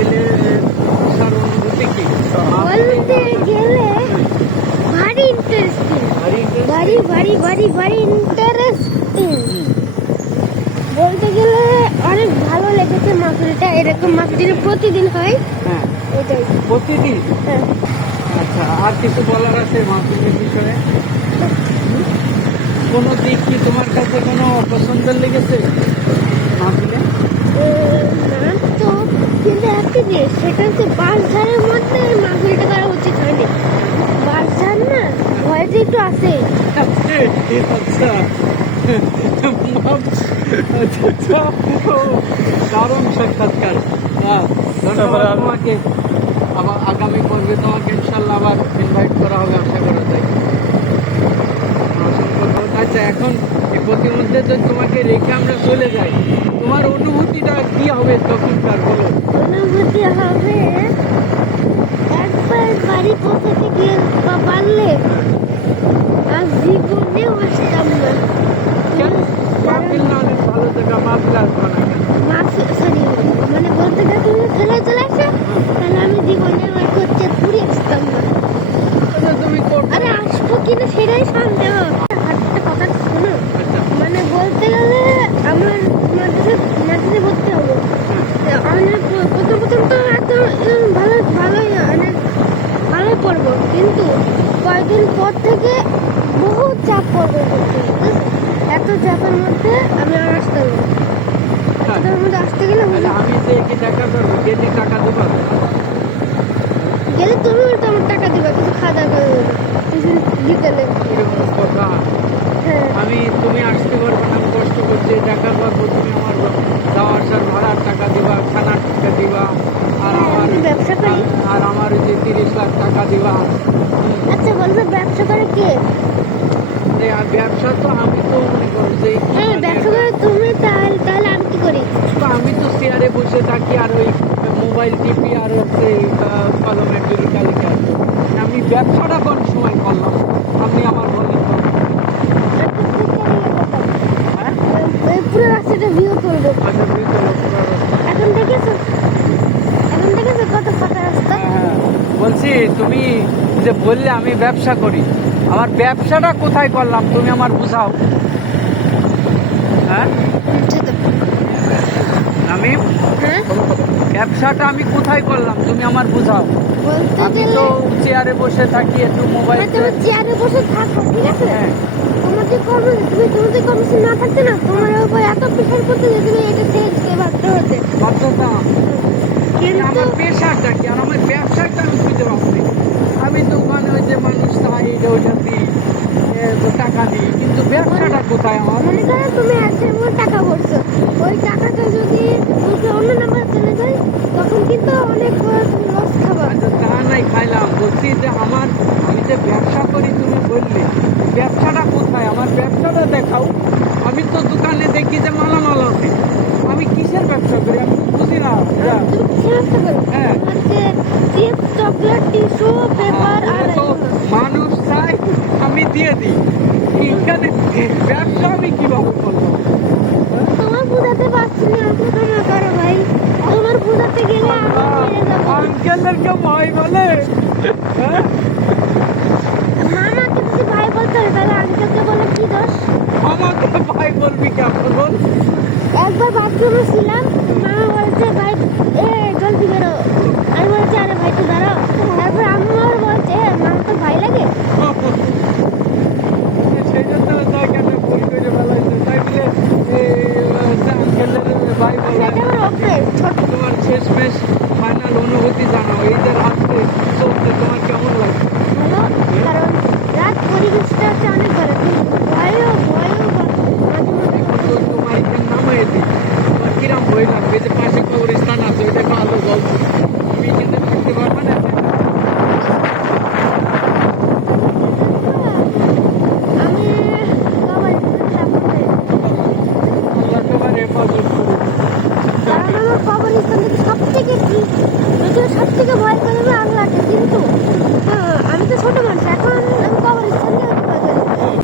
মাহফিলে আসার অনুভূতি কি? বলতে গেলে ভারী ইন্টারেস্টিং ভারী? ভারী ভারী ভারী ইন্টারেস্টিং বলতে গেলে অনেক ভালো লেগেছে মাহফিলটা এরকম মাহফিল প্রতিদিন হয় হ্যাঁ। এটাই। প্রতিদিন? হ্যাঁ। আচ্ছা আর কিছু বলার আছে মাহফিলের বিষয়ে? কোনো দিক কি তোমার কাছে কোনো পছন্দের লেগেছে মাহফিলে না তো কিন্তু একটা জিনিস সেটা হচ্ছে বাসঝাড়ের মধ্যে মাহফিলটা করা উচিত হয়নি। বাসঝাড় না ভয়টা একটু আছে। আচ্ছা দারুণ সাক্ষাৎকার হ্যাঁ, ধন্যবাদ তোমাকে আবার আগামী পর্বে তোমাকে ইনশাল্লাহ আবার ইনভাইট করা হবে আশা করা যায়। আচ্ছা এখন এই প্রতিমধ্যে তো তোমাকে রেখে আমরা চলে যাই তোমার অনুভূতিটা কি হবে তখনকার বলো। অনুভূতি হবে। একবার বাড়ি পৌঁছাতে গিয়ে বা পারলে আর জীবনেও আসতাম না মানে বলতে গেলে তুমি ফেলে চলে আসো তাহলে আমি জীবনে আমার করতে পুরি আসতাম না। আচ্ছা তুমি করবে। আরে আসব কিনা সেটাই সন্দেহ একটা কথা শোনো আচ্ছা মানে বলতে গেলে আমার মাদ্রাসে মাদ্রাসে ভর্তি হব হ্যাঁ। অনেক প্রথম প্রথম তো উম, ভালো ভালোই অনেক ভালোই পড়ব কিন্তু কয়েকদিন পর থেকে বহু চাপ পড়বে করতে এত চাপের মধ্যে আমি আর আসতে পারব না। মধ্যে আসতে গেলে আমি যে টাকা করব গেলে টাকা দেবো গেলে তুমি উল্টো আমার টাকা দিবা কিছু খাওয়া দাওয়া করে কিছু আমি তুমি আসতে পারবে না করছি টাকা পাবো তুমি আমার যাওয়া আসার ভাড়ার টাকা দিবা খানার টাকা দিবা আর হ্যাঁ, আমার ব্যবসা করি। আর আমার যে তিরিশ লাখ টাকা দিবা। আচ্ছা বলবে ব্যবসা করে কে? আর ব্যবসা তো আমি তো মনে করো যে হ্যাঁ ব্যবসা করে তুমি তাহলে তাহলে আমি কি করি? আমি তো চেয়ারে বসে থাকি আর ওই মোবাইল টিপি আর হচ্ছে কলমের যদি কালিকা আমি ব্যবসাটা কোন সময় করলাম। আপনি আমার বলেন তো। হ্যাঁ এই পুরো রাস্তাটা ভিউ করব আচ্ছা বুঝতে পারলাম, পুরো রাস্তা। এখন দেখেছ এখন দেখেছ কত ফাঁকা রাস্তা হ্যাঁ, তুমি যে বললে আমি ব্যবসা করি। আমার ব্যবসাটা কোথায় করলাম তুমি আমার বুঝাও। হ্যাঁ? আমি হ্যাঁ? ব্যবসাটা আমি কোথায় করলাম তুমি আমার বুঝাও। আমি তো চেয়ারে বসে থাকি একটু মোবাইল মানে তুমি চেয়ারে বসে থাকো ঠিক আছে? হ্যাঁ। কর্ম তুমি তুমি যে কর্মসূচি না থাকতে না তোমার উপর এত প্রেশার করতে যে তুমি এটা ছেড়ে দিতে বাধ্য হতে বাধ্যতা কিন্তু আমার পেশাটা কি আর আমার ব্যবসাটা আমি খুঁজে পাচ্ছি আমি তো ওখানে ওই যে মানুষ চাই এটা ওইটা দিই এ, তো টাকা দিই কিন্তু ব্যবসাটা কোথায় আমার মনে করো তুমি একশো মতো টাকা ভরছো ওই টাকাটা যদি তুমি অন্য নাম্বার চলে যায় তখন কিন্তু অনেক লস খাবা আচ্ছা তা নাই খাইলাম বলছি যে আমার আমি যে ব্যবসা করি তুমি বললে ব্যবসাটা কোথায় আমার ব্যবসাটা দেখাও আমি তো দেখি যে মালামাল আছে? আমি কিসের ব্যবসা করি? আমি বুঝি না। হ্যাঁ। চিপস চকলেট টিস্যু পেপার হ্যাঁ, আর মানুষ চাই আমি দিয়ে দিই। এখানে ব্যবসা আমি কীভাবে করব? তোমার বুঝাতে পারছি না তোমার করো ভাই। তোমার বুঝাতে গেলে আঙ্কেলের কেউ ভয় বলে। হ্যাঁ। মামাকে যদি ভাই বলতে হয় তাহলে আঙ্কেলকে বলে কি দোষ? আমাকে ভাই বলবি কেমন বল? একবার বাথরুমে ছিলাম মা বলছে ভাই এ জলদি বেরো। আমি বলছি আরে ভাই তুই দাঁড়াও। তারপর আমার বলছে মা তো ভাই লাগে সেই জন্য তাকে আমি ভুল করে ফেলাইছে তাই বলে আঙ্কেলের ভাই সেটা বলে আমার অভ্যেস ছোট তোমার শেষমেশ ফাইনাল অনুভূতি জানাও এই যে রাত্রে চলছে তোমার কেমন লাগছে ভালো কারণ রাত পরিবেশটা হচ্ছে অনেক ভালো কিন্তু ভয়ও ভয়ও মাঝে মাঝে এখন তো তোমার দিই তোমার কিরাম ভয় লাগবে যে পাশে কবরস্থান আছে, ওইটা ভালো গল্প তুমি এখানে থাকতে পারবে না আমি আমার কিন্তু আমি আমি আমি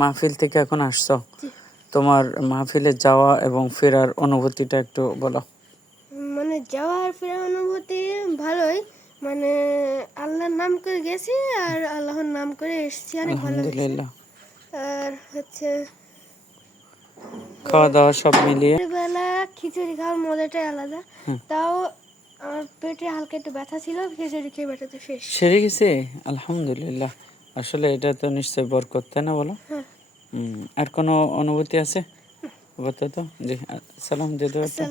মাহফিল থেকে এখন আসছো? তোমার মাহফিলে যাওয়া এবং ফেরার অনুভূতিটা একটু বলো। মানে মানে যাওয়ার ফেরার অনুভূতি ভালোই। মানে আল্লাহর নাম করে গেছি আর আল্লাহর নাম করে এসেছি অনেক ভালো। আলহামদুলিল্লাহ। আর হচ্ছে খাওয়া দাওয়া সব মিলিয়ে। বেলা খিচুড়ি খাওয়ার মজাটাই আলাদা। তাও আমার পেটে হালকা একটু ব্যথা ছিল খিচুড়ি খেয়ে ব্যথাটা শেষ। সেরে গেছে? আলহামদুলিল্লাহ। আসলে এটা তো নিশ্চয় বরকত তাই না বলো? হ্যাঁ। আর কোনো অনুভূতি আছে? আপাতত? জি সালাম দিতে পারতো